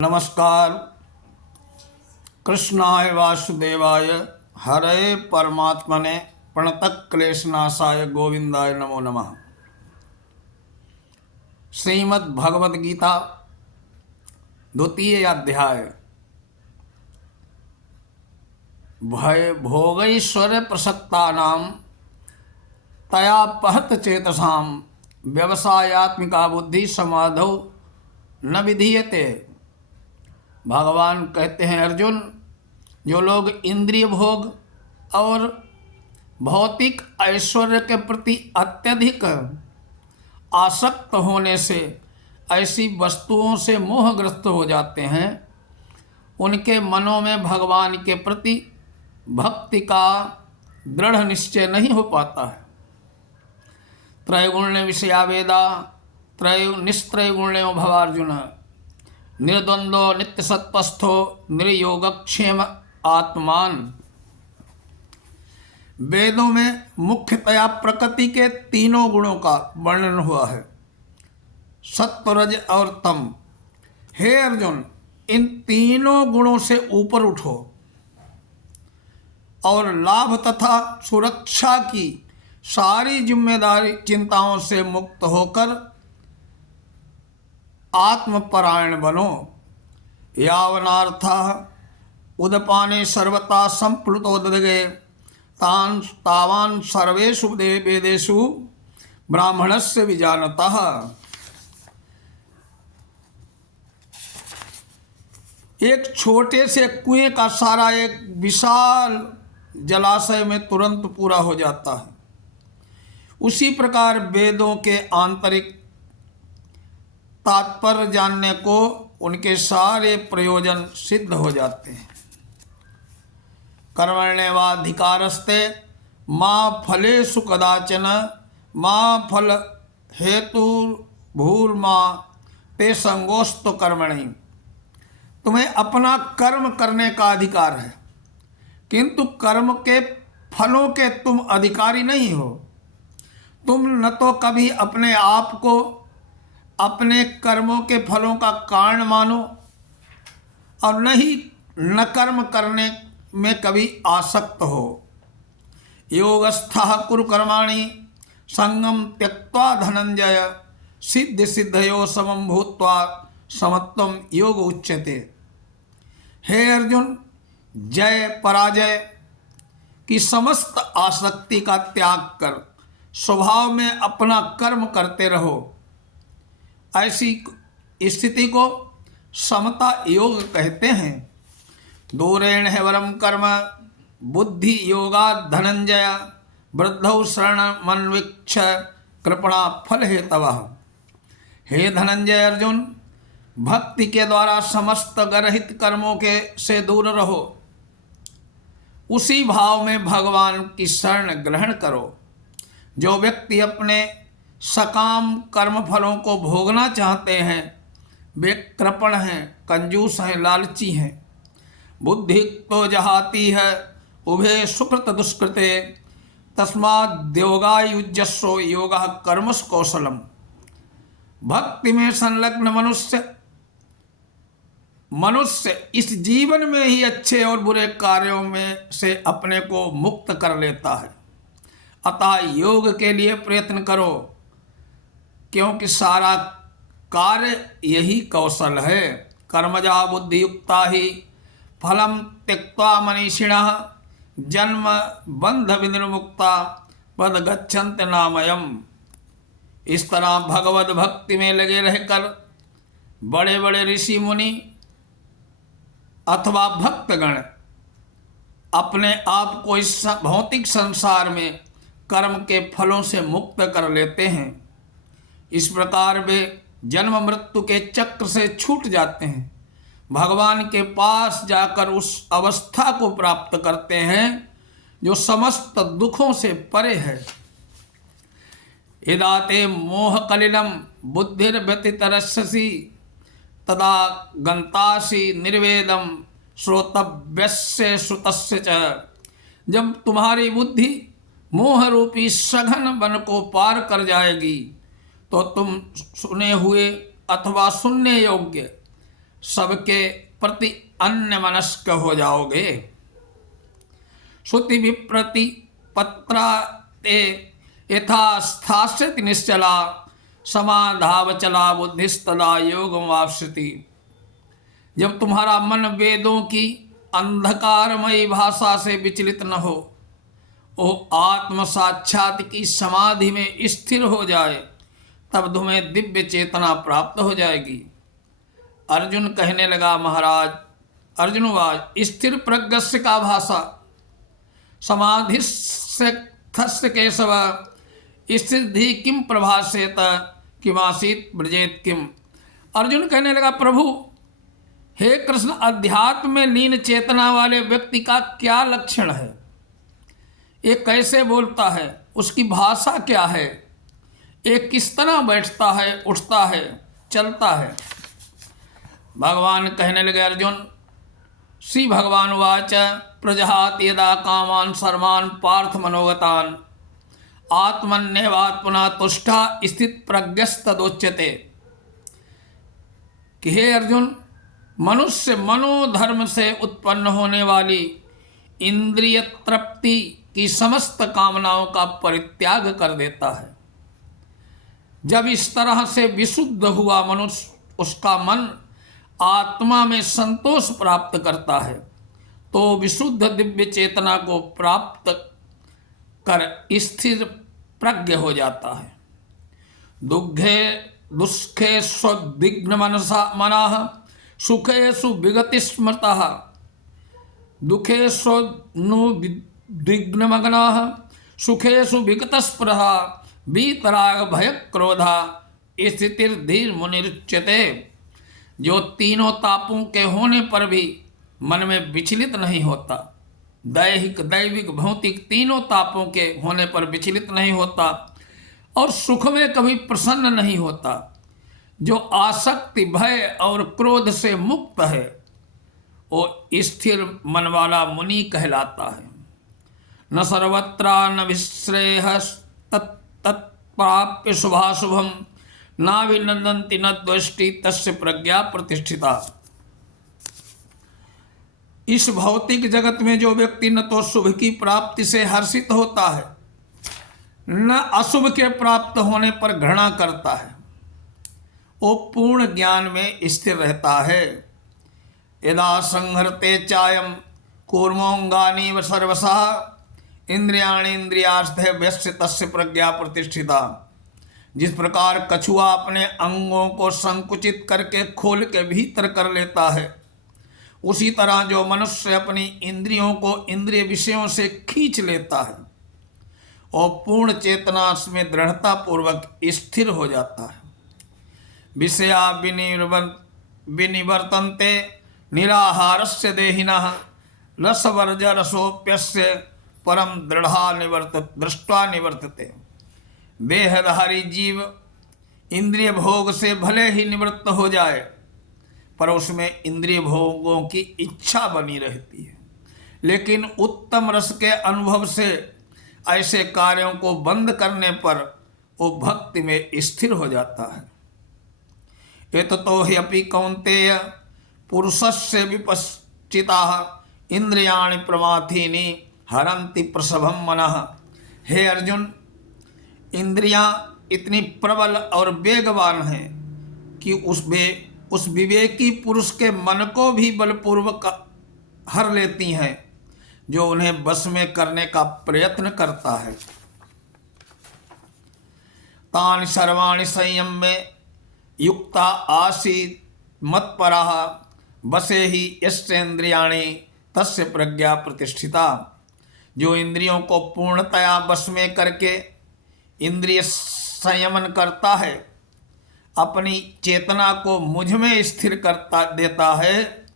नमस्कार। कृष्णाय वासुदेवाय हरे परमात्मने प्रणतक्लेशनाशाय गोविंदाय नमो नमः। श्रीमद् भगवद गीता द्वितीय अध्याय भय भोगैश्वर्य प्रसक्तानां तया पहत चेतसां व्यवसायात्मिका बुद्धि समाधौ न विधीयते। भगवान कहते हैं, अर्जुन, जो लोग इंद्रिय भोग और भौतिक ऐश्वर्य के प्रति अत्यधिक आसक्त होने से ऐसी वस्तुओं से मोहग्रस्त हो जाते हैं, उनके मनों में भगवान के प्रति भक्ति का दृढ़ निश्चय नहीं हो पाता है। त्रैगुण्य विषया वेदा निस्त्रैगुण्यो भवार्जुन निर्द्वंद्वो नित्य सत्वस्थो निर्योगक्षेम आत्मान। वेदों में मुख्यतया प्रकृति के तीनों गुणों का वर्णन हुआ है, सत्व, रज और तम। हे अर्जुन, इन तीनों गुणों से ऊपर उठो और लाभ तथा सुरक्षा की सारी जिम्मेदारी चिंताओं से मुक्त होकर आत्मपरायण बनो। यावनार्थः उदपाने सर्वथा संप्लुतोदगे तावान सर्वेषु वेदेषु ब्राह्मणस्य विजानतः। एक छोटे से कुएं का सारा एक विशाल जलाशय में तुरंत पूरा हो जाता है, उसी प्रकार वेदों के आंतरिक तात्पर्य जानने को उनके सारे प्रयोजन सिद्ध हो जाते हैं। कर्मण्येवाधिकारस्ते मां फलेषु कदाचन मां फल हेतु भूर्मा ते संगोस्तु कर्मणि। तुम्हें अपना कर्म करने का अधिकार है, किंतु कर्म के फलों के तुम अधिकारी नहीं हो। तुम न तो कभी अपने आप को अपने कर्मों के फलों का कारण मानो और न ही न कर्म करने में कभी आसक्त हो। योगस्थः कुरु कर्माणि संगम त्यक्त्वा धनंजय सिद्ध सिद्धयो समं भूत्वा समत्वम योग उच्यते। हे अर्जुन, जय पराजय की समस्त आसक्ति का त्याग कर स्वभाव में अपना कर्म करते रहो। ऐसी स्थिति को समता योग कहते हैं। दूरेण है वरम कर्म बुद्धि योगा धनंजय वृद्धौ शरण मनवीक्ष कृपणा फल हेतवः। हे धनंजय अर्जुन, भक्ति के द्वारा समस्त गरहित कर्मों के से दूर रहो। उसी भाव में भगवान की शरण ग्रहण करो। जो व्यक्ति अपने सकाम कर्म फलों को भोगना चाहते हैं वे कृपण हैं, कंजूस हैं, लालची हैं। बुद्धि तो जहाती है उभे सुकृत दुष्कृते तस्माद् योगायुज्यस्व योगः कर्मसु कौशलम। भक्ति में संलग्न मनुष्य इस जीवन में ही अच्छे और बुरे कार्यों में से अपने को मुक्त कर लेता है। अतः योग के लिए प्रयत्न करो, क्योंकि सारा कार्य यही कौशल है। कर्मजा बुद्धि युक्ता ही फलम त्यक्त्वा मनीषिणः जन्म बंध विनिर्मुक्ता पद गच्छन्ति नामयम्। इस तरह भगवत भक्ति में लगे रहकर बड़े बड़े ऋषि मुनि अथवा भक्तगण अपने आप को इस भौतिक संसार में कर्म के फलों से मुक्त कर लेते हैं। इस प्रकार वे जन्म मृत्यु के चक्र से छूट जाते हैं, भगवान के पास जाकर उस अवस्था को प्राप्त करते हैं जो समस्त दुखों से परे है। यदा ते मोह कलिलम बुद्धिर्व्यतितरस्यसि तदा गंतासि निर्वेदम श्रोतव्यस्य श्रुतस्य च। जब तुम्हारी बुद्धि मोह रूपी सघन वन को पार कर जाएगी तो तुम सुने हुए अथवा सुनने योग्य सबके प्रति अन्य मनस्क हो जाओगे। श्रुति विप्रति पत्रा ते यथा स्थास्यति निश्चला समाधावचला बुद्धिस्तदा योगम वाप्स्यति। जब तुम्हारा मन वेदों की अंधकारमयी भाषा से विचलित न हो, वो आत्म साक्षात की समाधि में स्थिर हो जाए, तब तुम्हें दिव्य चेतना प्राप्त हो जाएगी। अर्जुन कहने लगा, महाराज अर्जुनवाज, स्थिर प्रज्ञस्य का भाषा समाधिस्य केशव स्थिति किम प्रभासेत किमासीत ब्रजेत किम। अर्जुन कहने लगा, प्रभु हे कृष्ण, अध्यात्म में लीन चेतना वाले व्यक्ति का क्या लक्षण है? ये कैसे बोलता है? उसकी भाषा क्या है? ये किस तरह बैठता है, उठता है, चलता है? भगवान कहने लगे, अर्जुन श्री भगवान वाच प्रजहात यदा कामान सर्वान् पार्थ मनोगतान आत्मन्यवात्मना तुष्टा स्थित प्रज्ञस्तदोच्यते। कि हे अर्जुन, मनुष्य मनोधर्म से उत्पन्न होने वाली इंद्रिय तृप्ति की समस्त कामनाओं का परित्याग कर देता है। जब इस तरह से विशुद्ध हुआ मनुष्य, उसका मन आत्मा में संतोष प्राप्त करता है, तो विशुद्ध दिव्य चेतना को प्राप्त कर स्थिर प्रज्ञ हो जाता है। दुष्खे स्वदिग्न मनाः सुखेषु विगति स्मृतः दुखेषु दिग्नमग्नाः सुखेषु विगतस्पृहा वीतराग भय क्रोधा स्थितिर्धीर मुनिरुच्यते। जो तीनों तापों के होने पर भी मन में विचलित नहीं होता, दैहिक दैविक भौतिक तीनों तापों के होने पर विचलित नहीं होता और सुख में कभी प्रसन्न नहीं होता, जो आसक्ति भय और क्रोध से मुक्त है, वो स्थिर मन वाला मुनि कहलाता है। न सर्वत्र न विश्रेय तत्प्राप्य शुभाशुभम नाभिनंदन्ति न द्वेष्टि तस्य प्रज्ञा प्रतिष्ठिता। इस भौतिक जगत में जो व्यक्ति न तो शुभ की प्राप्ति से हर्षित होता है, न अशुभ के प्राप्त होने पर घृणा करता है, वो पूर्ण ज्ञान में स्थिर रहता है। यदा संहरते चायम कूर्मोंगानी सर्वशः इंद्रियाणि इंद्रियार्थे व्यस्य तस्य प्रज्ञा प्रतिष्ठिता। जिस प्रकार कछुआ अपने अंगों को संकुचित करके खोल के भीतर कर लेता है, उसी तरह जो मनुष्य अपनी इंद्रियों को इंद्रिय विषयों से खींच लेता है और पूर्ण चेतना में दृढ़ता पूर्वक स्थिर हो जाता है। विषया विनिवर्तन्ते निराहारस्य देहिनः रसवर्ज रसोप्यस्य परम दृष्टा निवर्तते। देहधारी जीव इंद्रिय भोग से भले ही निवृत्त हो जाए, पर उसमें इंद्रिय भोगों की इच्छा बनी रहती है। लेकिन उत्तम रस के अनुभव से ऐसे कार्यों को बंद करने पर वो भक्ति में स्थिर हो जाता है। एततो हि अपि कौन्तेय पुरुषस्य विपश्चिताः इंद्रियाणि प्रमाथीनि हरन्ति प्रसभम मनः। हे अर्जुन, इंद्रियां इतनी प्रबल और वेगवान हैं कि उस विवेकी पुरुष के मन को भी बलपूर्वक हर लेती हैं, जो उन्हें बस में करने का प्रयत्न करता है। तानि सर्वाणि संयम्य युक्ता आसीत् मत्परः बसे ही यस्येन्द्रियाणि तस्य प्रज्ञा प्रतिष्ठिता। जो इंद्रियों को पूर्णतया बस में करके इंद्रिय संयमन करता है, अपनी चेतना को मुझ में स्थिर करता देता है,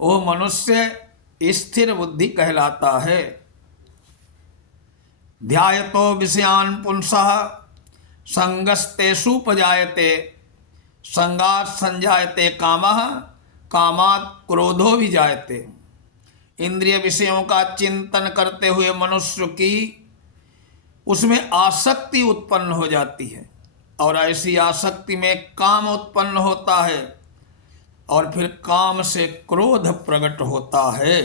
वो मनुष्य स्थिर बुद्धि कहलाता है। ध्यायतो विषयान् पुंसः संगस्तेषुपजायते संगात् संजायते कामः कामात् क्रोधो विजायते। इंद्रिय विषयों का चिंतन करते हुए मनुष्य की उसमें आसक्ति उत्पन्न हो जाती है और ऐसी आसक्ति में काम उत्पन्न होता है और फिर काम से क्रोध प्रकट होता है।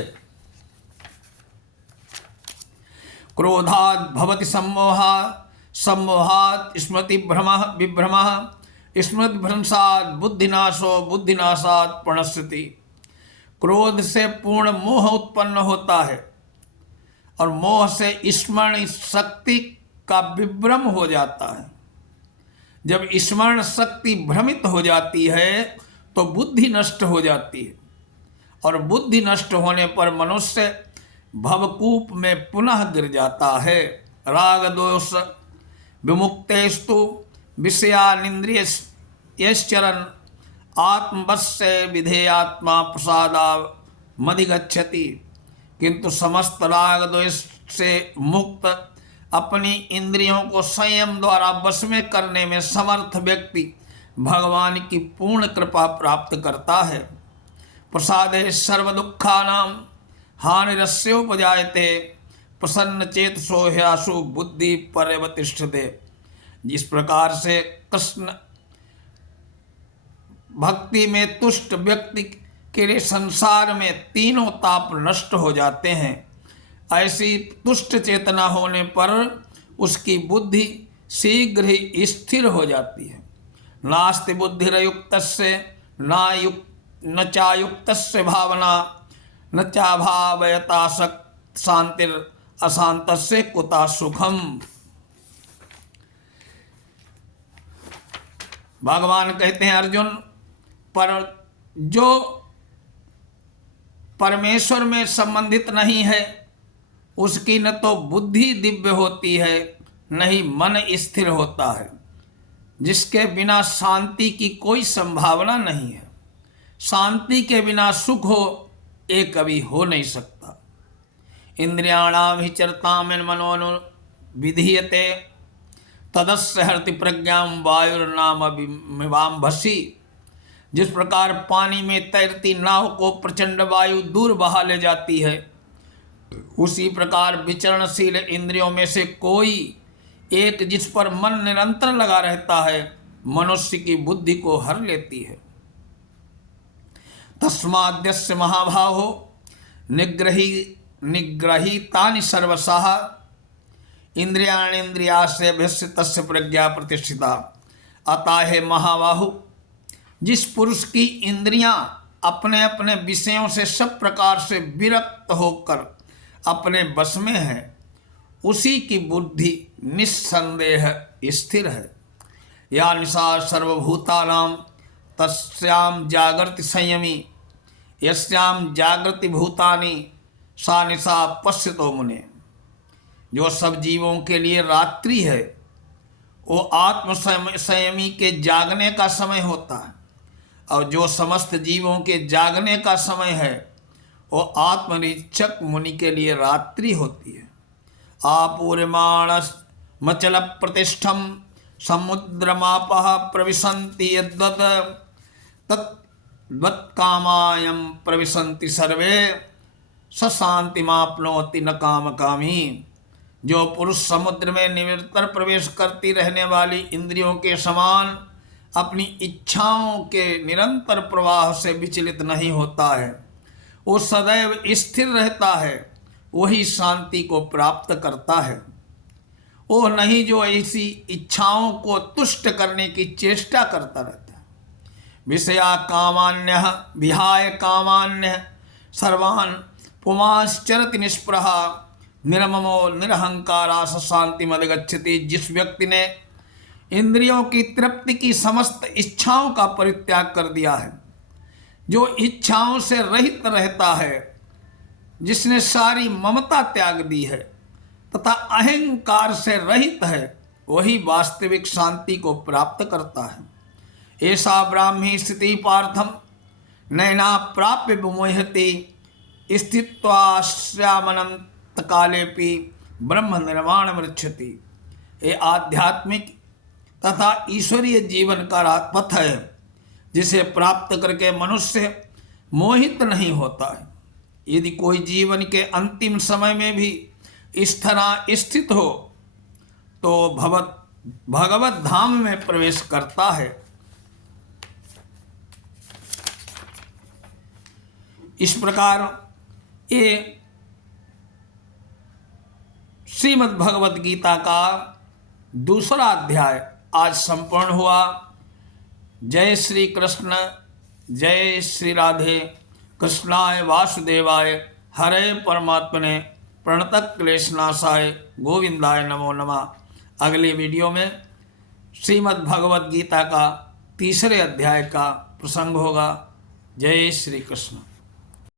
क्रोधात् भवति सम्मोहात्, सम्मोहात् स्मृति भ्रमः विभ्रमः, स्मृति भ्रंशात् बुद्धिनाशो, बुद्धिनाशात् प्रणश्यति। क्रोध से पूर्ण मोह उत्पन्न होता है और मोह से स्मरण शक्ति का विभ्रम हो जाता है। जब स्मरण शक्ति भ्रमित हो जाती है तो बुद्धि नष्ट हो जाती है और बुद्धि नष्ट होने पर मनुष्य भवकूप में पुनः गिर जाता है। राग दोष विमुक्तेस्तु विषयानिंद्रियश्चरन् आत्मवश्य विधेयात्मा प्रसादा मधिगच्छति। किंतु समस्त राग द्वेष से मुक्त अपनी इंद्रियों को संयम द्वारा वश में करने में समर्थ व्यक्ति भगवान की पूर्ण कृपा प्राप्त करता है। प्रसादे सर्व दुखानां हानिरस्योपजायते, प्रसन्न चेतसो ह्याशु बुद्धि पर्यवतिष्ठते। जिस प्रकार से कृष्ण भक्ति में तुष्ट व्यक्ति के लिए संसार में तीनों ताप नष्ट हो जाते हैं, ऐसी तुष्ट चेतना होने पर उसकी बुद्धि शीघ्र ही स्थिर हो जाती है। नास्ति बुद्धिरयुक्तस्य न चायुक्तस्य भावना, न चाभावयता शांतिर अशांतस्य कुता सुखम। भगवान कहते हैं अर्जुन, पर जो परमेश्वर में संबंधित नहीं है उसकी न तो बुद्धि दिव्य होती है न ही मन स्थिर होता है। जिसके बिना शांति की कोई संभावना नहीं है। शांति के बिना सुख हो ये कभी हो नहीं सकता। इंद्रियाणाम हि चरताम मनोनु विधीयते, तदस्य हरति प्रज्ञां वायुर्नाम मिवाम्भसि। जिस प्रकार पानी में तैरती नाव को प्रचंड वायु दूर बहा ले जाती है, उसी प्रकार विचरणशील इंद्रियों में से कोई एक जिस पर मन निरंतर लगा रहता है मनुष्य की बुद्धि को हर लेती है। तस्माद्यस्य महाभाहो निग्रहीतानि सर्वशः, इंद्रियाणीन्द्रियास्यभ्यस्य तस्य प्रज्ञा प्रतिष्ठिता। अतः है महाबाहु, जिस पुरुष की इंद्रियां अपने अपने विषयों से सब प्रकार से विरक्त होकर अपने वश में है, उसी की बुद्धि निस्संदेह स्थिर है। या निशा सर्वभूतानां तस्यां जागृति संयमी, यस्यां जागृति भूतानि सा निशा पश्यतो मुने। जो सब जीवों के लिए रात्रि है वो आत्म संयमी के जागने का समय होता है, और जो समस्त जीवों के जागने का समय है वो आत्मनिरीक्षक मुनि के लिए रात्रि होती है। आपूर्यमाणस मचल प्रतिष्ठम समुद्रमापः प्रविशन्ति यद्वत् तद्वत्कामायं प्रविशन्ति सर्वे स शांतिमाप्नोति न कामकामी। जो पुरुष समुद्र में निरंतर प्रवेश करती रहने वाली इंद्रियों के समान अपनी इच्छाओं के निरंतर प्रवाह से विचलित नहीं होता है, वो सदैव स्थिर रहता है, वही शांति को प्राप्त करता है। वो नहीं जो ऐसी इच्छाओं को तुष्ट करने की चेष्टा करता रहता है। विषया कामान्य विहाय कामान्य सर्वान् पुमाश्चरति निष्प्रहा, निरममो निरहंकारा स शांति मधिगच्छति। जिस व्यक्ति ने इंद्रियों की तृप्ति की समस्त इच्छाओं का परित्याग कर दिया है, जो इच्छाओं से रहित रहता है, जिसने सारी ममता त्याग दी है तथा अहंकार से रहित है, वही वास्तविक शांति को प्राप्त करता है। ऐसा ब्राह्मी स्थिति पार्थम नैना प्राप्य विमोहति, स्थित्वाश्यामनंत कालेपि ब्रह्म निर्वाण मृच्छति। ये आध्यात्मिक तथा ईश्वरीय जीवन का पथ है, जिसे प्राप्त करके मनुष्य मोहित नहीं होता है। यदि कोई जीवन के अंतिम समय में भी इस तरह स्थित हो तो भगवत धाम में प्रवेश करता है। इस प्रकार ये श्रीमद् भगवत गीता का दूसरा अध्याय आज संपूर्ण हुआ। जय श्री कृष्ण, जय श्री राधे। कृष्णाय वासुदेवाय हरे परमात्मने प्रणतः क्लेशनाशाय गोविंदाय नमो नमः। अगले वीडियो में श्रीमद् भगवत गीता का तीसरे अध्याय का प्रसंग होगा। जय श्री कृष्ण।